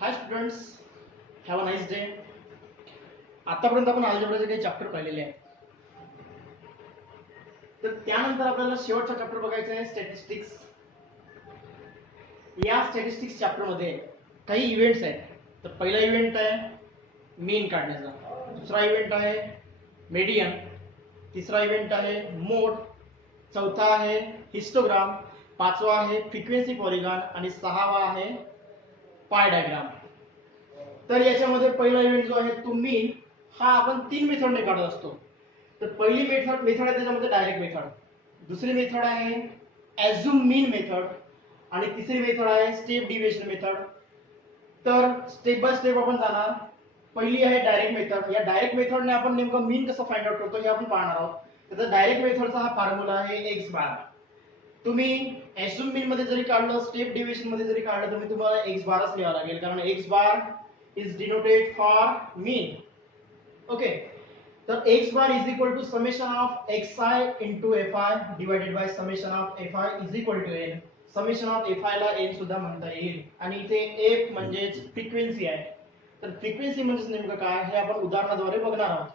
High students, have a nice day. आतापर्यंत आपण अल्जेब्राचे काही चॅप्टर पाहिलेले आहेत. तर त्यानंतर आपल्याला शेवटचा चॅप्टर बघायचा आहे स्टॅटिस्टिक्स. या स्टॅटिस्टिक्स चॅप्टर मध्ये काही इव्हेंट्स आहेत. तर पहिला इव्हेंट आहे मीन काढण्याचा, दुसरा इव्हेंट आहे मीडियन, तिसरा इव्हेंट आहे मोड, चौथा आहे हिस्टोग्राम, पाचवा आहे फ्रिक्वेन्सी पॉलिगॉन आणि सहावा आहे पाय डायग्राम. तर याच्यामध्ये पहिला इव्हेंट जो आहे तो मीन, हा आपण तीन मेथडने काढत असतो. तर पहिली मेथड आहे त्याच्यामध्ये डायरेक्ट मेथड, दुसरी मेथड आहे ॲझ्युम मीन मेथड आणि तिसरी मेथड आहे स्टेप डिव्हिएशन मेथड. तर स्टेप बाय स्टेप आपण जाणार. पहिली आहे डायरेक्ट मेथड. या डायरेक्ट मेथडने आपण नेमकं मीन कसं फाइंड आउट करतो हे आपण पाहणार आहोत. त्याचा डायरेक्ट मेथडचा हा फॉर्म्युला आहे एक्स बार. तुम्ही ॲझ्युम मीन मध्ये जरी काढलं, स्टेप डिव्हिएशन मध्ये जरी काढलं, तरी तुम्हाला एक्स बारच लिहावं लागेल, कारण x bar is denoted for mean. Okay, तर x bar is equal to summation of x i into f i divided by summation of f i is equal to N. Summation of f i ला N सुद्धा म्हणता येईल आणि इथे F म्हणजेच frequency आहे. तर फ्रिक्वेन्सी म्हणजे नेमकं काय हे आपण उदाहरणाद्वारे बघणार आहोत.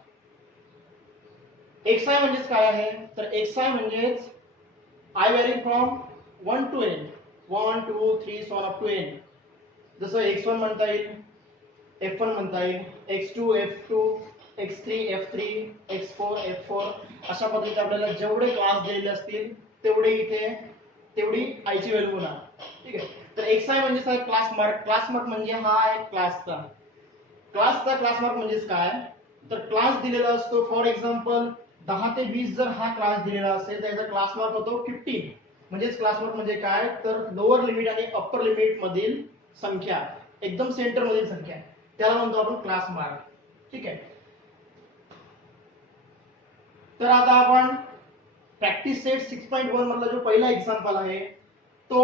एक्स आय म्हणजेच काय आहे, तर एक्स आय म्हणजेच i varying from 1 to n, 1 2 3 so up to n. जसं x1 म्हणता येईल, f1 म्हणता येईल, x2 f2, x3 f3, x4 f4. अशा पद्धतीने आपल्याला जेवढे क्लास दिलेले असतील तेवढे इथे तेवढी आयची व्हॅल्यू होणार. ठीक आहे. तर एक्स आय म्हणजे काय, क्लास मार्क. क्लास मार्क म्हणजे हा आहे क्लासचा क्लास मार्क म्हणजेच काय, तर क्लास दिलेला असतो. फॉर एक्झाम्पल 10 ते 20 जर हा क्लास दिलेला असेल तर याचा क्लास मार्क होतो 15. म्हणजेच क्लास मार्क म्हणजे काय, तर लोअर लिमिट आणि अप्पर लिमिट मधील संख्या, एकदम सेंटर मधील संख्या, त्याला म्हणतो आपण क्लास मार्क. ठीक आहे. तर आता आपण प्रॅक्टिस सेट 6.1 मधला जो पहिला एक्झाम्पल आहे तो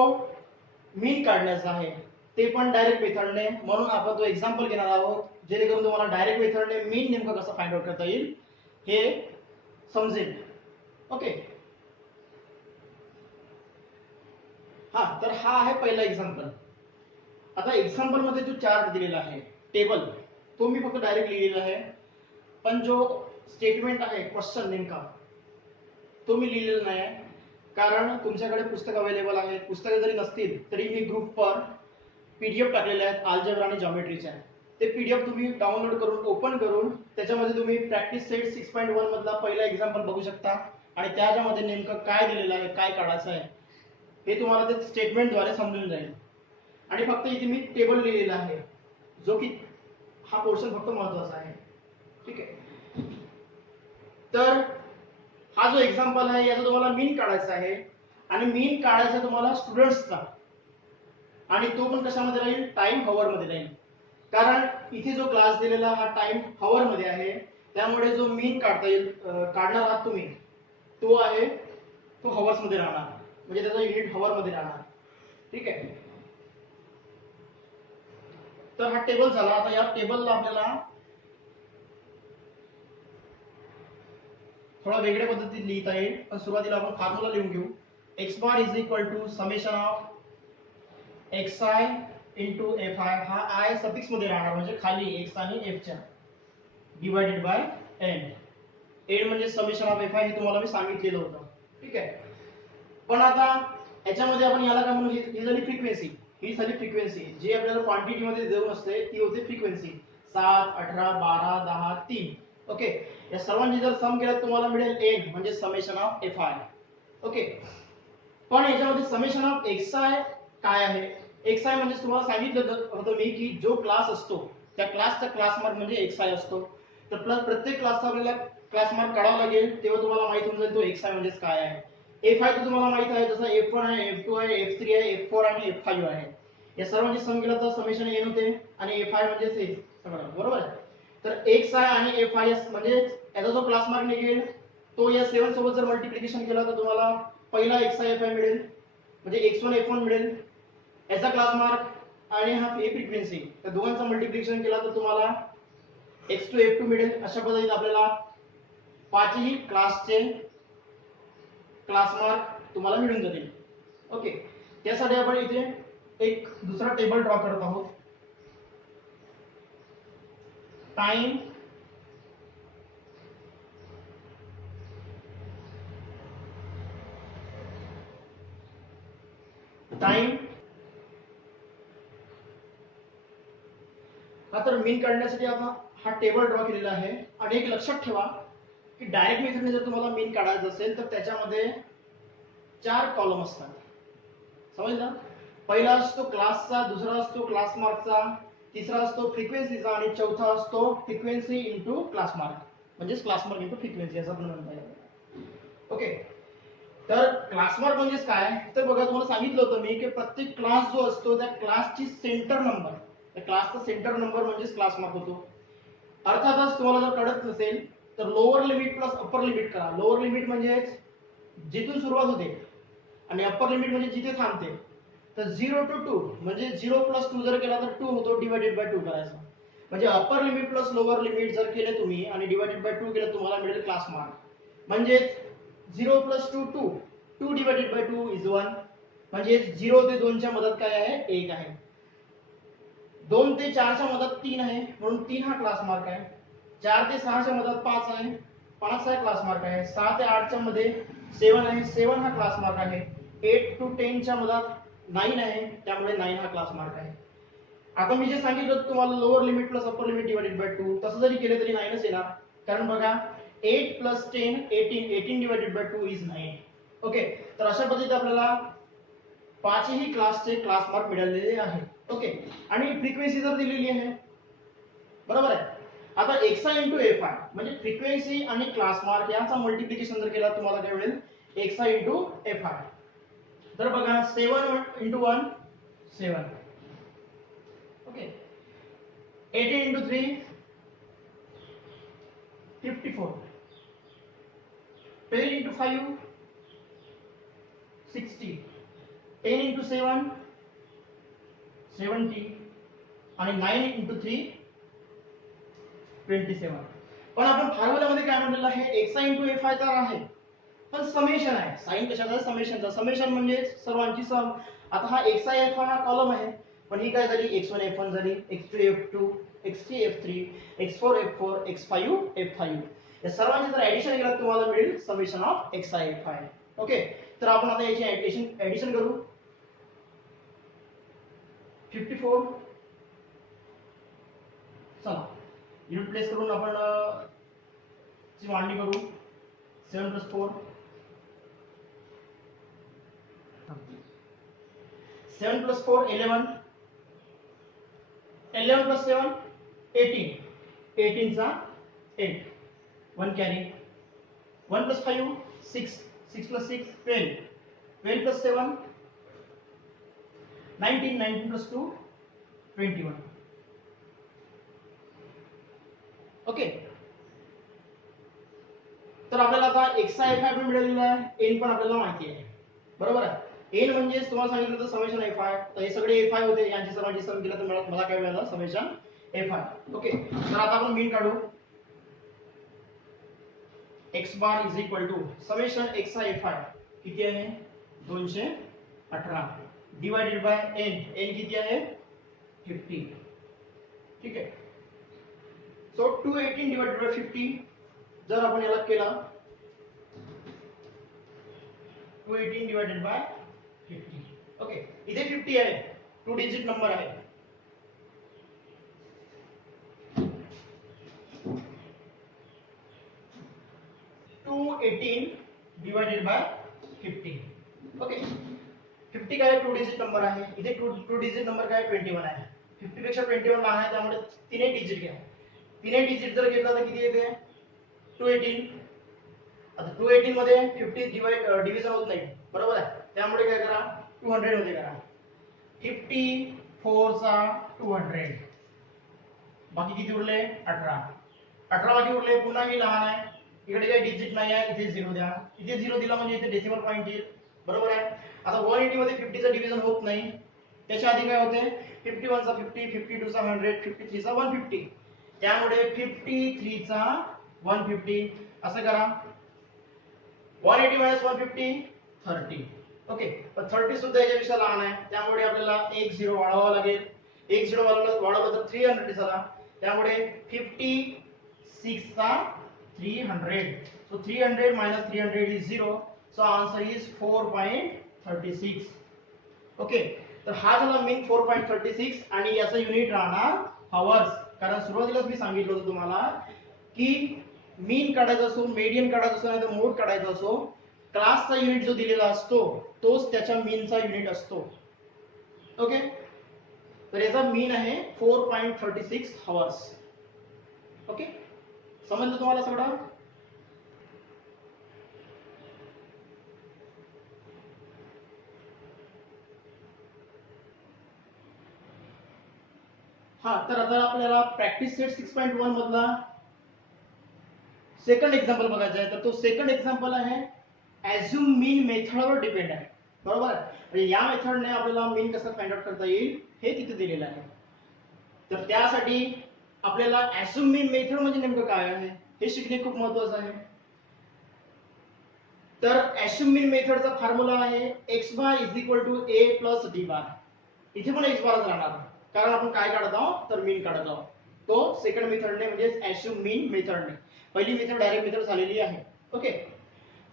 मीन काढण्याचा आहे, ते पण डायरेक्ट मेथडने. म्हणून आपण तो एक्झाम्पल घेणार आहोत जेणेकरून तुम्हाला डायरेक्ट मेथडने मीन नेमकं कसं फाइंड आउट करता येईल हे समजेल. ओके, हा, तर हा आहे पहिला एक्झाम्पल. आता एक्झाम्पल मध्ये जो चार्ट दिलेला आहे, टेबल, तो मी फक्त डायरेक्ट लिहिलेला आहे, पण जो स्टेटमेंट आहे क्वेश्चन नेमका तो मी लिहिलेला नाही आहे, कारण तुमच्याकडे पुस्तक अवेलेबल आहे. पुस्तकं जरी नसतील तरी मी ग्रुपवर पीडीएफ टाकलेले आहेत अल्जेब्रा आणि जॉमेट्रीच्या. ते पीडीएफ तुम्ही डाउनलोड करून ओपन करून त्याच्यामध्ये तुम्ही प्रॅक्टिस सेट 6.1 मधला पहिला एक्झाम्पल बघू शकता आणि त्याच्यामध्ये नेमकं काय दिलेलं आहे, काय काढायचं आहे हे तुम्हाला ते स्टेटमेंटद्वारे समजून जाईल. आणि फक्त इथे मी टेबल लिहिलेला आहे, जो की हा पोर्शन फक्त महत्वाचा आहे. ठीक आहे. तर हा जो एक्झाम्पल आहे याचा तुम्हाला मीन काढायचा आहे आणि मीन काढायचा तुम्हाला स्टुडंट्सचा, आणि तो पण कशामध्ये राहील, टाइम हवर मध्ये राहील. कारण इथे जो क्लास दिलेला हा टाइम हवर मध्ये आहे, त्यामुळे जो मीन काढता येईल, काढणार आहात तुम्ही, तो आहे तो हवर्स मध्ये राहणार, म्हणजे त्याचा युनिट हवर मध्ये राहणार. ठीक आहे. तर हा टेबल झाला. आता या टेबलला आपल्याला थोडा वेगळ्या पद्धतीने लिहिता येईल, पण सुरुवातीला आपण फॉर्म्युला लिहून घेऊ. X bar is equal to summation of x i into f i. हा आय सफिक्स मध्ये राहणार, म्हणजे खाली एक्स आणि एफ च्या, डिवाइडेड बाय एन. एन म्हणजे समेशन ऑफ एफ आय, हे तुम्हाला मी सांगितलेलं होतं. ठीक आहे. पण आता याच्यामध्ये आपण याला काय म्हणू, ही झाली फ्रिक्वेन्सी. ही झाली फ्रिक्वेन्सी जी आपल्याला क्वांटिटी मध्ये देऊन असते, ती होते फ्रिक्वेन्सी. 7 18 12 10 3. ओके, या सर्वांची जर सम केला तुम्हाला मिळेल एन, म्हणजे summation of f I. Okay, पण याच्यामध्ये समेशन ऑफ एक्स आय काय आहे. एक्स आय म्हणजे तुम्हाला सांगितलं होतं मी की जो क्लास असतो त्या क्लासचा क्लास मार्क म्हणजे एक्स आय असतो. तर प्लस प्रत्येक क्लासचा आपल्याला क्लास मार्क काढावा लागेल, तेव्हा तुम्हाला माहित होऊन जाईल तो एक्स आय म्हणजेच काय आहे. एफ आय तर तुम्हाला माहित आहे, जसं F1 आहे, F2 आहे, F3 आहे, F4 आणि F5 आहे. या सर्वांची सम केला तर समेशन एन होते आणि एफ आय म्हणजे हे सगळं बरोबर आहे. तर एक्स आय आणि एफ आय म्हणजे याचा जो क्लास मार्क निघेल तो या 7 सोबत जर मल्टिप्लिकेशन केला तर तुम्हाला पहिला एक्स आय एफ आय मिळेल, म्हणजे x1 f1 मिळेल याचा क्लास मार्क आणि हा फ्रिक्वेन्सी, त्या दोघांचं मल्टिप्लिकेशन केला तर तुम्हाला x2 f2 मिळेल. अशा पद्धतीने आपल्याला पाचही क्लासचे क्लास मार्क तुम्हाला मिळून जातील. ओके, त्यासाठी आपण इथे एक दुसरा टेबल ड्रॉ करत आहोत. टाइम टाइम हा तर मीन काढण्यासाठी आपण हा टेबल ड्रॉ केलेला आहे आणि एक लक्षात ठेवा की डायरेक्ट मेथडने जर तुम्हाला मीन काढायचं असेल तर त्याच्यामध्ये 4 कॉलम असतात. समजलं? पहिला असतो क्लासचा, दुसरा असतो क्लास मार्कचा, तिसरा असतो फ्रिक्वेन्सीचा आणि चौथा असतो फ्रिक्वेन्सी इंटू क्लास मार्क, म्हणजे क्लास मार्क इंटू फ्रिक्वेन्सी असं पण म्हणता येईल. ओके, तर क्लास मार्क म्हणजे काय तर बघा तुम्हाला सांगितलं होतं मी की प्रत्येक क्लास जो असतो त्या क्लासची सेंटर नंबर, त्या क्लासचा सेंटर नंबर म्हणजे क्लास मार्क होतो. अर्थातच तुम्हाला जर कळत नसेल तर lower limit plus upper limit करा. लोअर लिमिट म्हणजे जिथून सुरुवात होते आणि अप्पर लिमिट म्हणजे जिथे थांबते. तर 0 to 2 म्हणजे 0 plus 2 जर केला तर 2 होतो, डिवाइडेड बाय 2 करायचं. म्हणजे upper limit plus lower limit जर केले तुम्ही आणि डिवाइडेड बाय 2 केलं तुम्हाला मिळेल क्लास मार्क. म्हणजे 0 plus 2 2, 2 डिवाइडेड बाय 2 इज 1. म्हणजे 0 ते 2 च्या मधात काय आहे 1 आहे. 2 ते 4 च्या मधात 3 आहे म्हणून 3 हा क्लास मार्क आहे. 4 ते 6 च्या मधात 5 आहे, 5 हा क्लास मार्क आहे. 6 ते 8 च्या मध्ये 7 आहे, 7 हा क्लास मार्क आहे. 8 to 10 च्या मधात 9 आहे, त्यामुळे 9 हा क्लास मार्क आहे. आता मी जे सांगितलं तुम्हाला lower limit plus upper limit divided by 2 तसं जरी केलं तरी 9च येणार. कारण बघा 8 plus 10 18, 18 divided by 2 is 9. Okay, तर अशा पद्धतीने आपल्याला पाचही क्लासचे क्लास मार्क मिळालेले आहेत. ओके, आणि फ्रिक्वेन्सी जर दिलेली आहे बरोबर आहे. आता xi इंटू fi म्हणजे फ्रिक्वेन्सी आणि क्लास मार्क यांचा मल्टिप्लिकेशन जर केला तुम्हाला काय मिळेल xi इंटू fi. तर बघा 7 into 1 7. Okay, 18 into 3 54. 12 into 5 60. 10 into 7 70 आणि 9 इंटू 3 27. पण आपण फॉर्म्युलामध्ये काय म्हटलेलं आहे xi इंटू fi तर आहे पण समेशन आहे. साइन कशाचा समेशनचा. समेशन म्हणजे सर्वांची सम. आता हा xi fi हा कॉलम आहे पण ही काय झाली x1 f1 झाली, x2 f2, x3 f3, x4 f4, x5 f5. या सर्वांची जर ऍडिशन केलं तुम्हाला मिळेल summation of xi fi. Okay, तर आपण आता याची ऍडिशन करू. 54 चला युनिट प्लेस करून आपण ची मांडणी करू. 7 plus 4 7 plus 4 11, 11 plus 7 18, 18 चा 8, 1 carry. 1 plus 5 6, 6 plus 6 12, 12 plus 7 19, 19 plus 2 21. Okay, तर आपल्याला आता xi fi पण मिळालेला आहे, n पण आपल्याला माहिती आहे बरोबर आहे. n म्हणजे तुम्हाला सांगितलं तर समेशन fi, तर हे सगळे fi होते यांची सर्वांची सम केलं तर मला काय मिळालं समेशन fi. ओके, तर आता आपण मीन काढू. x bar is equal to summation xi fi किती आहे 218 डिवाइडेड बाय n किती आहे 50. ठीक आहे, सो 218 डिवाइडेड बाय 50 जर आपण याला केला 218 डिवाइडेड बाय 50. ओके, इथे 50 आहे, 2 डिजिट नंबर आहे. Divided by 50. ओके, 50 काय 2 डिजिट नंबर आहे. इथे 2 डिजिट नंबर काय 21 आहे. 50 पेक्षा 21 लहान आहे त्यामुळे तीनही डिजिट घ्या. तीनही डिजिट जर घेतला तर किती येते 218. आता 218 मध्ये 50 डिव्हिजन होत नाही बरोबर आहे, त्यामुळे काय करा 200 मध्ये करा. 54 चा 200 बाकी किती उरले 18. 18 बाकी उरले, पुन्हा ही लहान आहे, इकडे काही डिजिट नाही आहे, इथे 0 द्या. इथे 0 दिला म्हणजे इथे डेसिमल पॉइंट येईल बरोबर आहे. आता 180 मध्ये 50 चं डिव्हिजन होत नाही, त्याच्या आधी काय होते 51 चा 50, 52 चा 100, 53 चा 150, त्यामुळे 53 चा 150 असं करा. 180 minus 150 30. ओके, पण 30 सुद्धा याच्यापेक्षा लहान आहे त्यामुळे आपल्याला एक 0 वाढवावा लागेल. एक 0 वाढवलं तर 300 झाला. त्यामुळे 56 चा 300. So 300 minus 300 is 0. So answer is 4.36. Okay, तर हा झाला मीन 4.36 आणि याचं युनिट राहणार हॉवर्स. कारण सुरुवातीलाच मी सांगितलं होतं तुम्हाला की मीन काढायचा असो, मीडियन काढायचा असो नाही तर मोड काढायचा असो, क्लासचा युनिट जो दिलेला असतो तोच त्याच्या मीनचा युनिट असतो. ओके, तर याचा मीन आहे 4.36 हॉवर्स. ओके, समजलं तुम्हाला सगळं? हा, तर आता आपल्याला प्रॅक्टिस सेट 6.1 मधला सेकंड एक्झाम्पल बघायचा आहे. तर तो सेकंड एक्झाम्पल आहे ऍझ्युम मीन मेथडवर डिपेंड आहे. बरोबर, म्हणजे या मेथडने आपल्याला मीन कसं फाइंड आउट करता येईल हे तिथे दिलेलं आहे. तर त्यासाठी आपल्याला ऍझ्युम मीन मेथड म्हणजे नेमकं काय आहे हे शिकणे खूप महत्त्वाचं आहे. तर ऍझ्युम मीन मेथडचा फॉर्म्युला आहे x bar is equal to a plus d bar. इथे पण x बारच राहणार कारण आपण काय काढत आहोत तर मीन काढत आहोत. तो सेकंड मेथडने म्हणजे ऍझ्युम मीन मेथडने. पहिली मेथड डायरेक्ट मेथड झालेली आहे. ओके,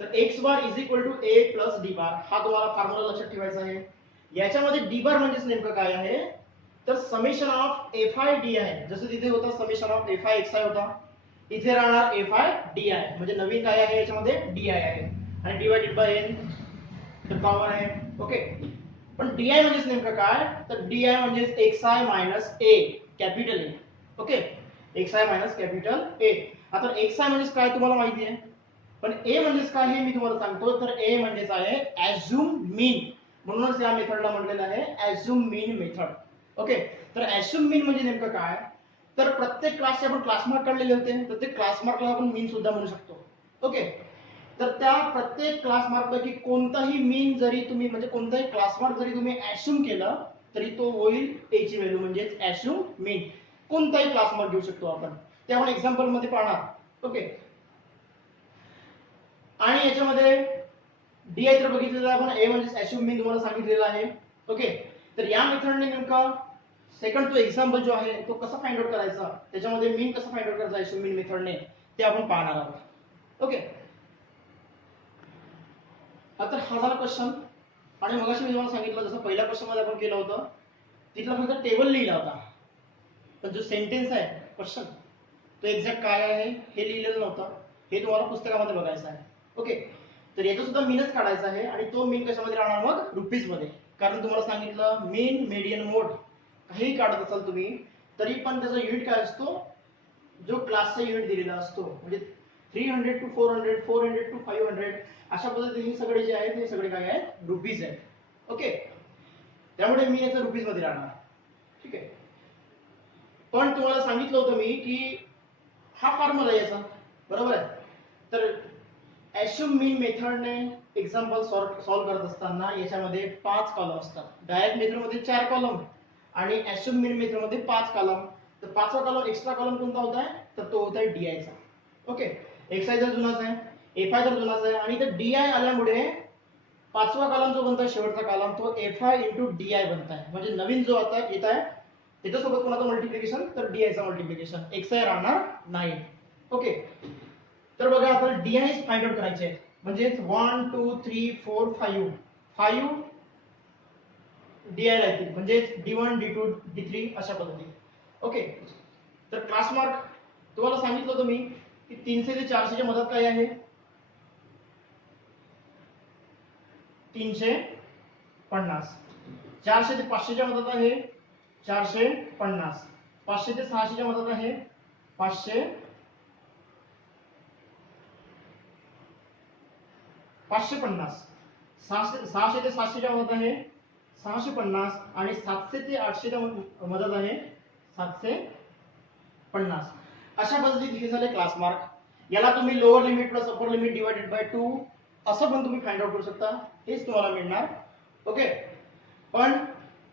तर x bar is equal to a plus d bar हा तुम्हाला फॉर्म्युला लक्षात ठेवायचा आहे. याच्यामध्ये d बार म्हणजे नेमकं काय आहे तर समेशन ऑफ fi d आहे. जसं तिथे होता समेशन ऑफ fi xi होता, इथे राहणार fi di म्हणजे नवीन काय आहे याच्यामध्ये di आहे आणि डिवाइडेड बाय n तर पॉवर आहे. ओके, पण di म्हणजे नेमकं काय तर di म्हणजे xi minus a capital A. Okay, xi minus capital A. आता xi म्हणजे काय तुम्हाला माहिती आहे, पण a म्हणजे काय हे मी तुम्हाला सांगतो. तर a म्हणजे आहे ऍझ्युम मीन, म्हणूनच या मेथडला म्हटलेलं आहे ऍझ्युम मीन मेथड. ओके, तर ऍझ्युम मीन म्हणजे नेमकं काय तर प्रत्येक क्लासचे आपण क्लास मार्क काढलेले होते, प्रत्येक क्लास मार्कला आपण मीन सुद्धा म्हणू शकतो. ओके, तर त्या प्रत्येक क्लास मार्क पैकी कोणताही मीन जरी तुम्ही म्हणजे कोणताही क्लास मार्क जरी तुम्ही ऍझ्युम केलं तरी तो होईल a ची व्हॅल्यू म्हणजे ऍझ्युम मीन. कोणताही क्लास मार्क घेऊ शकतो आपण, ते आपण एक्झाम्पल मध्ये पाहणार. ओके, आणि याच्यामध्ये डी आय जर बघितलं तर आपण ए म्हणजे ऍझ्युम मीन तुम्हाला सांगितलेलं आहे. ओके, तर या मेथडने नेमका सेकंड तो एक्झाम्पल जो आहे तो कसा फाइंड आउट करायचा, त्याच्यामध्ये मीन कसं फाइंड आउट करायचं ऍझ्युम मीन मेथडने ते आपण पाहणार आहोत. ओके, आता हा झाला क्वेश्चन. आणि मगाशी मी तुम्हाला सांगितलं जसं पहिल्या क्वेश्चन मध्ये आपण केलं होतं तिथला फक्त टेबल लिहिला होता, पण जो सेंटेन्स आहे क्वेश्चन तो एक्झॅक्ट काय आहे हे लिहिलेलं नव्हतं. हे तुम्हाला पुस्तकामध्ये बघायचं आहे. ओके, तर याचा सुद्धा मीनच काढायचा आहे आणि तो मीन कशामध्ये राहणार मग रुपीज मध्ये. कारण तुम्हाला सांगितलं मीन मीडियन मोड काही काढत असाल तुम्ही तरी पण त्याचा युनिट काय असतो जो क्लासचा युनिट दिलेला असतो. म्हणजे 300 टू 400 400 टू 500 अशा पद्धतीने सगळे जे आहेत हे सगळे काय आहेत रुपीज आहेत. ओके, त्यामुळे मी याचं रुपीज मध्ये राहणार. ठीक आहे, पण तुम्हाला सांगितलं होतं मी की हा फॉर्म्युला याचा बरोबर आहे. तर ऍझ्युम मीन मेथडने एक्झाम्पल सॉल्व्ह करत असताना याच्यामध्ये 5 कॉलम असतात. डायरेक्ट मेथडमध्ये 4 कॉलम आणि ऍझ्युम मीन मेथडमध्ये 5 कॉलम. तर पाचवा कॉलम एक्स्ट्रा कॉलम कोणता होता आहे तर तो होता आहे DI चा. ओके, XI तर जुनाच आहे, FI तर जुनाच आहे आणि इथे DI आल्यामुळे पाचवा कॉलम जो बनतोय शेवटचा कॉलम तो FI इंटू DI बनताय. म्हणजे नवीन जो आता येत आहे त्याच्यासोबत कोणाचं मल्टिप्लिकेशन तर DI चा मल्टिप्लिकेशन. XI राहणार नाही. ओके, तर बघा आपल्याला DI फाइंड आउट करायचे आहे. म्हणजे 1 2 3 4 5 DI राहतील म्हणजे D1 D2 D3 अशा पद्धतीने. ओके, तर क्लास मार्क तुम्हाला सांगितलं होतं मी की 300 ते 400 च्या मधात काय आहे 350. 400 ते 500 च्या मधात आहे 450. 500 ते 600 च्या मधात आहे 500 550. 600 ते 700 च्या मधात आहे 650 आणि 700 ते 800 च्या मधात आहे 750. अशा पद्धतीने हे झाले क्लास मार्क. याला तुम्ही lower limit plus upper limit divided by 2 असं पण तुम्ही फाइंड आउट करू शकता. हेच तुम्हाला मिळणार. ओके, पण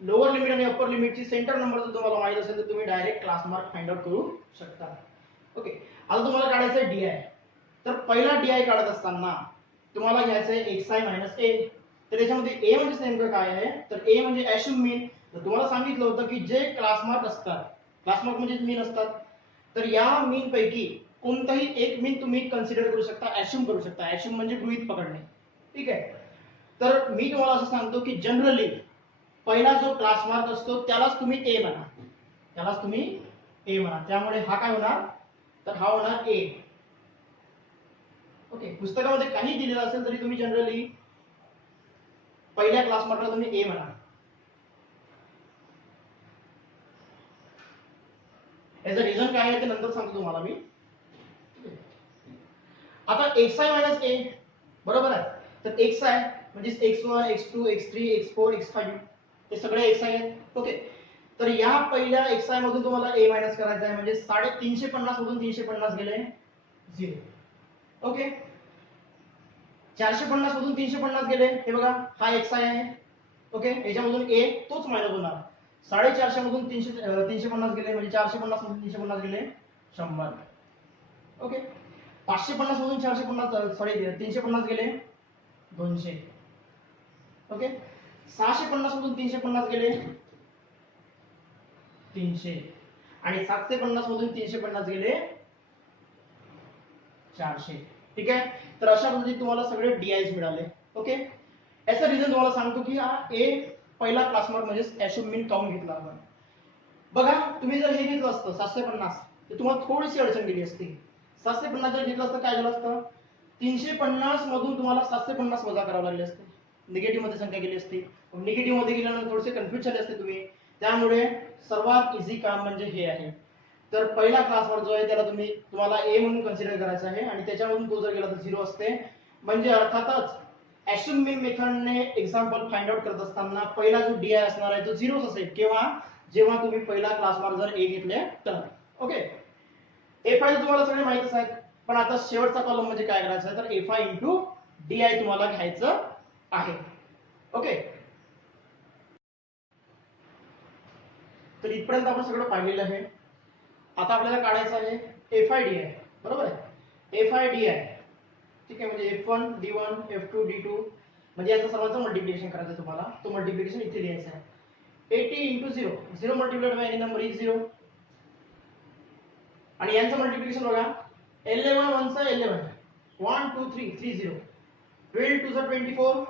लोअर लिमिट आणि अपर लिमिटची सेंटर नंबर जर तुम्हाला माहित असेल तर तुम्ही direct class mark find out करू शकता. ओके, आता तुम्हाला काढायचं आहे DI. तर पहिला DI काढत असताना तुम्हाला घ्यायचं आहे XI मायनस A. तर याच्यामध्ये A म्हणजे नेमकं काय आहे तर A म्हणजे ऍझ्युम मीन. तर तुम्हाला सांगितलं होतं की जे क्लास मार्क असतात क्लास मार्क म्हणजे मीन असतात. तर या मीन पैकी कोणताही एक मीन तुम्ही कन्सिडर करू शकता, ऍश्युम करू शकता. ऍश्युम म्हणजे गृहीत पकडणे. ठीक आहे. तर मी तुम्हाला असं सांगतो की जनरली पहिला जो क्लास मार्क असतो त्यालाच तुम्ही ए म्हणा, त्यालाच तुम्ही ए म्हणा. त्यामुळे हा काय होणार, तर हा होणार ए. ओके. पुस्तकामध्ये काही दिलेलं असेल तरी तुम्ही जनरली पहिल्या क्लास मार्कला तुम्ही ए म्हणा. याचं रिझन काय आहे ते नंतर सांगतो तुम्हाला मी. आता एक्स आय मायनस ए बरोबर आहे. तर एक्स आय म्हणजे x1 x2 x3 x4 x5 हे सगळे एक्स आय आहेत. ओके. तर या पहिल्या एक्स आय मधून तुम्हाला ए मायनस करायचा आहे म्हणजे 350 मधून 350 गेले 0. ओके. 450 मधून 350 गेले, हे बघा हा एक्स आय आहे. ओके. याच्यामधून ए तोच मायनस होणार. 450 मधून 350 गेले म्हणजे 450 मधून 350 गेले 100. ओके. 550 मधून 350 गेले 200. ओके. 650 मधून 350 गेले 300 आणि 750 मधून 350 गेले 400. ठीक आहे. तर अशा पद्धतीने तुम्हाला सगळे डीआयज मिळाले. ओके. याचा रिझन तुम्हाला सांगतो की हा ए पहिला क्लास मार्क म्हणजे ऍश्युम मीन काउंट घेतला आपण. बघा तुम्ही जर हे घेतलं असतं 750 तर तुम्हाला थोडीशी अडचण गेली असती. 750 जर घेतलं असतं काय झालं असतं, 350 मधून तुम्हाला 750 वजा करावं लागले असते, निगेटिव्ह मध्ये संख्या गेली असती. निगेटिव्ह मध्ये गेल्यानंतर थोडेसे कन्फ्युज झाले असते तुम्ही. त्यामुळे सर्वात इझी काम म्हणजे हे आहे. तर पहिला क्लास मार्क जो आहे त्याला तुम्हाला ए म्हणून कन्सिडर करायचा आहे आणि त्याच्यामधून तो जर गेला तर 0 असते. म्हणजे अर्थातच ऍश्युम मीन मेथडने एक्झाम्पल फाइंड आउट करत असताना पहिला जो डीआय असणार आहे तो 0च असेल. केव्हा, जेव्हा तुम्ही पहिला क्लास मार्क जर ए घेतले तर. ओके. ए फाय तुम्हाला सगळे माहितच आहेत, पण आता शेवटचा कॉलम म्हणजे काय करायचं आहे तर ए फाय इंटू डीआय तुम्हाला घ्यायचं आहे. ओके. तर इथपर्यंत आपण सगळं पाहिलेलं आहे. आता आपल्याला काढायचं आहे एफ आय डी आय. बरोबर आहे. F i d I. ठीक आहे. म्हणजे F1 D1 F2 D2 म्हणजे याचं सर्वांचं मल्टिप्लिकेशन करायचं आहे तुम्हाला. तो मल्टिप्लिकेशन इथे लिहायचा आहे. 80 into 0 0 multiplied by any number is 0. आणि यांचं मल्टिप्लिकेशन बघा. 11 1 11 1 2 3 30 12 2 24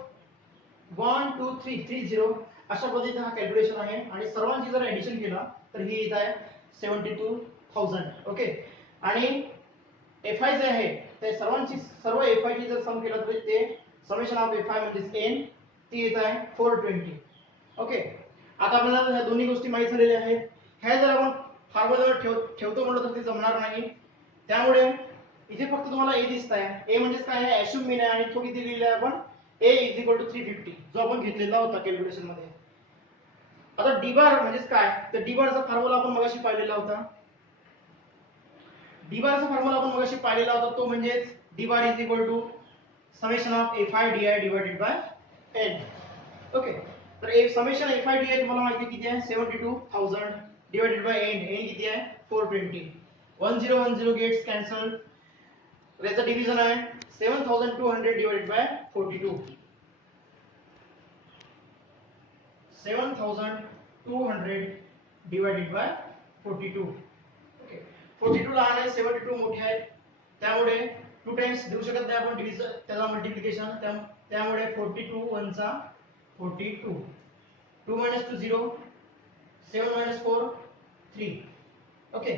1 2 3 30 अशा पद्धतीने हा कॅल्क्युलेशन आहे. आणि सर्वांची जर ऍडिशन केलं तर ही येत आहे 72,000. ओके. आणि एफ आय जे आहे ते सर्व एफ आय ची जर सम केलं तर ते समेशन ऑफ एफ आय म्हणजे एन ती येत आहे 420. ओके. आता आपल्याला ह्या दोन्ही गोष्टी माहित झालेल्या आहेत. ह्या जर आपण फॉर्म्युला ठेवतो म्हटलं तर ते जमणार नाही. त्यामुळे इथे फक्त तुम्हाला ए दिसत आहे. ए म्हणजे काय आहे, ऍश्युम मीन आहे आणि तो किती लिहिला आहे आपण ए इज इक्वल टू 350 जो आपण घेतलेला होता कॅल्क्युलेशन मध्ये. आता डी बार म्हणजे काय, तर डी बारचा फॉर्म्युला आपण मगाशी पाहिलेला होता. डी बारचा फॉर्म्युला आपण मगाशी पाहिलेला होता तो म्हणजे d bar is equal to summation of f i d i divided by n. Okay. तर एक summation f i d i तुम्हाला माहिती किती आहे 72,000 डिवाइडेड बाय एन. एन किती आहे 420. 1010 गेट्स कॅन्सल. याचा डिव्हिजन आहे 7200 divided by 42. 7200 divided by 42. Okay. 42 लहान आहे 72 मोठे आहे. त्यामुळे 2 टाइम्स देऊ शकत नाही आपण डिव्हिजन त्याला मल्टिप्लिकेशन. त्यामुळे 42 1 चा 42. 2 minus 2 0. 7 minus 4 3. ओके.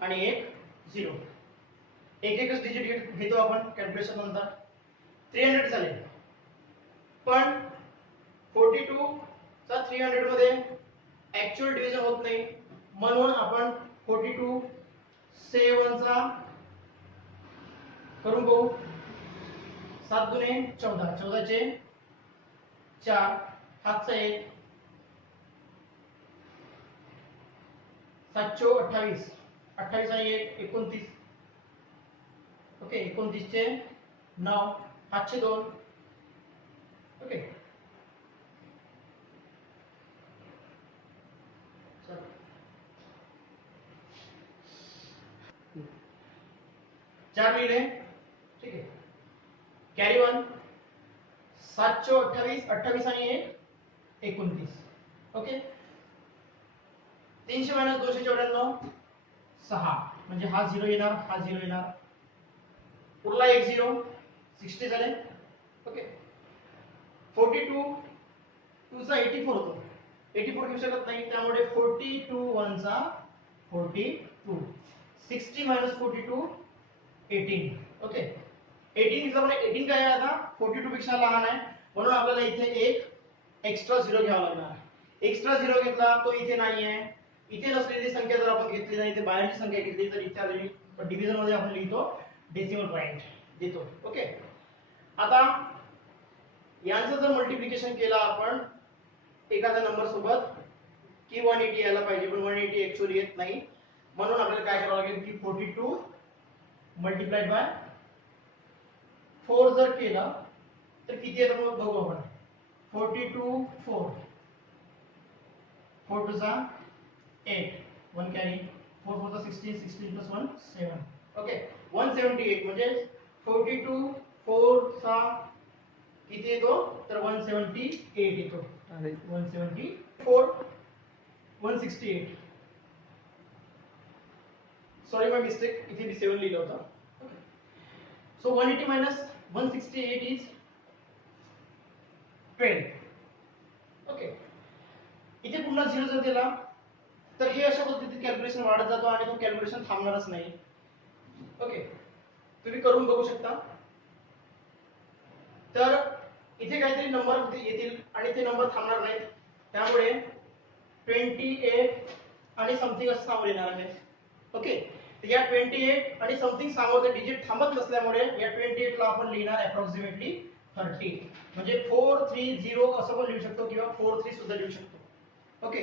आणि एक 0. एक एकच डिजिट घेतो आपण कॅल्क्युलेशन नंतर. 300 झाले. पण 42 चा 300 मध्ये ऍक्च्युअल डिव्हिजन होत नाही म्हणून आपण 42 7 चा करून बघू. 7 दुने 14. 14 चे 4 हातचा 1 7 चो 28. 28 आणि 1 29. ओके. 29 चे 9 हातचे 2. ओके. चार लिहिले. ठीक आहे. कॅरी 1 7 चो 28. 28 आणि 1 29. ओके. 300 मायनस 294 6 म्हणजे हा 0 येणार, हा 0 येणार, उरला एक 0, 60 झाले. ओके 42 2 चा 84 होतो, 84 घेऊ शकत नाही, त्यामुळे 42 1 चा 42, 60 मायनस 42 18. ओके 18 घेतला, पण 18 काय आहे आता 42 पेक्षा लहान आहे, म्हणून आपल्याला इथे एक एक्स्ट्रा 0 घ्यावा लागणार. एक्स्ट्रा 0 घेतला तो इथे नाही आहे, इथे नसलेली संख्या जर आपण घेतली नाही, इथे बाहेरची संख्या घेतली तर इथे आलेली, पण डिव्हिजन मध्ये आपण लिहितो डेसिमल पॉइंट देतो. ओके आता यांचं जर मल्टिप्लिकेशन केलं आपण एखाद्या नंबर सोबत की 180 यायला पाहिजे, पण 180 ऍक्च्युअली येत नाही, म्हणून आपल्याला काय करावं लागेल की 42 मल्टिप्लाइड बाय 4 जर केलं तर किती येतं मग बघू आपण. 42 4 4 2 चा 8 1 कॅरी 4 4 चा 16 16 plus 1 7. ओके 178 म्हणजे 42 4 चा किती येतो तर 178 येतो. 174 168, सॉरी माय मिस्टेक, इथे मी 7 लिहिलं होतं. So 180 minus 168 is 12. ओके इथे पुन्हा 0 जर दिला तर हे अशा पद्धतीने कॅल्क्युलेशन वाढत जातो आणि तो कॅल्क्युलेशन थांबणारच नाही. ओके तुम्ही करून बघू शकता. तर इथे काहीतरी नंबर येतील आणि ते नंबर थांबणार नाहीत, त्यामुळे 28 आणि समथिंग असं समोर येणार आहे. ओके या 28 आणि समथिंग समोर ते डिजिट थांबत नसल्यामुळे या 28 ला आपण लिहिणार अप्रॉक्सिमेटली 30, म्हणजे 430 असं पण लिहू शकतो किंवा 43 सुद्धा लिहू शकतो. ओके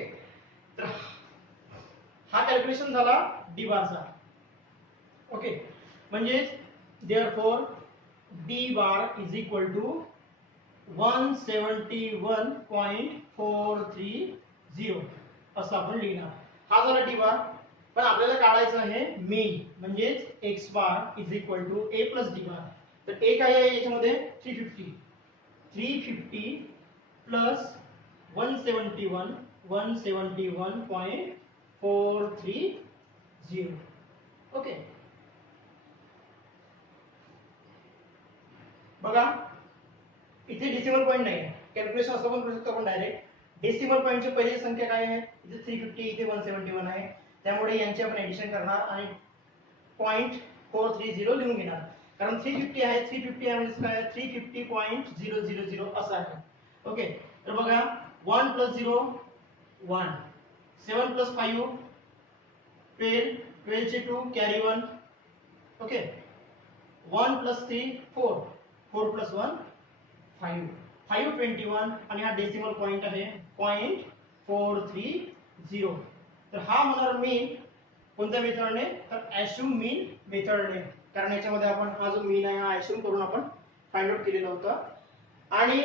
तर हा कॅल्क्युलेशन झाला डी बारचा. ओके म्हणजे therefore d bar is equal to 171.430 असं आपण लिहिणार. हा झाला डी बार, पण आपल्याला काढायचं आहे मीन, म्हणजेच x bar is equal to a plus d bar. तर ए काय आहे याच्यामध्ये 350 प्लस 171.430. ओके बघा इथे डेसिमल पॉइंट नाही आहे, कॅल्क्युलेशन असं पण करू शकतो आपण डायरेक्ट. डेसिमल पॉइंटची पहिली संख्या काय आहे, इथे 350 इथे 171 आहे, त्यामुळे यांची आपण ऍडिशन करणार आणि 0.430 लिहून घेणार. कारण 350 आहे, 350 आहे म्हणजे काय 350.000 असं आहे. ओके तर बघा 1 plus 0 1, 7 plus 5 12, 12 चे 2 कॅरी 1. ओके 1 plus 3 4, 4 plus 1 5, 521 आणि हा डेसिमल पॉइंट आहे 0.430. तर हा होणार मीन कोणत्या मेथडने तर ऍश्युम मीन मेथडने, कारण याच्यामध्ये आपण हा जो मीन आहे हा ऍश्युम करून आपण फाइंड आउट केलेला होता. आणि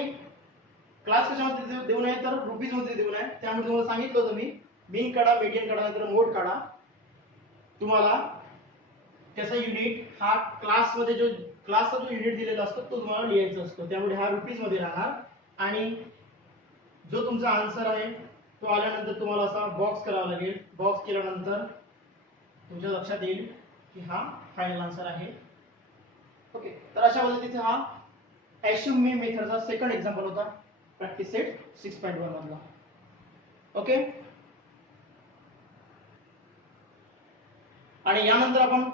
क्लास कशामध्ये देऊ नये तर रुपीज मध्ये देऊ नये, त्यामुळे तुम्हाला सांगितलं होतं मी मीन काढा, मीडियन काढा, नंतर मोड काढा. तुम्हाला त्याचा युनिट हा क्लासमध्ये जो क्लासचा जो युनिट दिलेला असतो तो तुम्हाला लिहायचा असतो, त्यामुळे हा रुपीज मध्ये राहणार. आणि जो तुमचा आन्सर आहे तो आल्यानंतर तुम्हाला असा बॉक्स करावा लागेल. बॉक्स केल्यानंतर तुमच्या लक्षात येईल की हा फायनल आन्सर आहे. ओके तर अशा पद्धतीने हा ऍश्युम मीन मेथडचा सेकंड एक्झाम्पल होता प्रॅक्टिस सेट 6.1 मधला. ओके आणि यानंतर आपण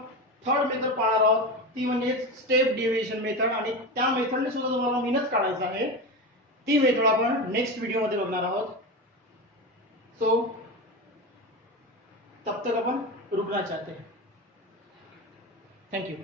थर्ड मेथड पाहणार आहोत, ती म्हणजे स्टेप डेव्हिएशन मेथड, आणि त्या मेथडने सुद्धा तुम्हाला मीनच काढायचा आहे. ती मेथड आपण नेक्स्ट व्हिडिओ मध्ये बघणार आहोत. सो तब तक अपन रुकना चाहते हैं. Thank you.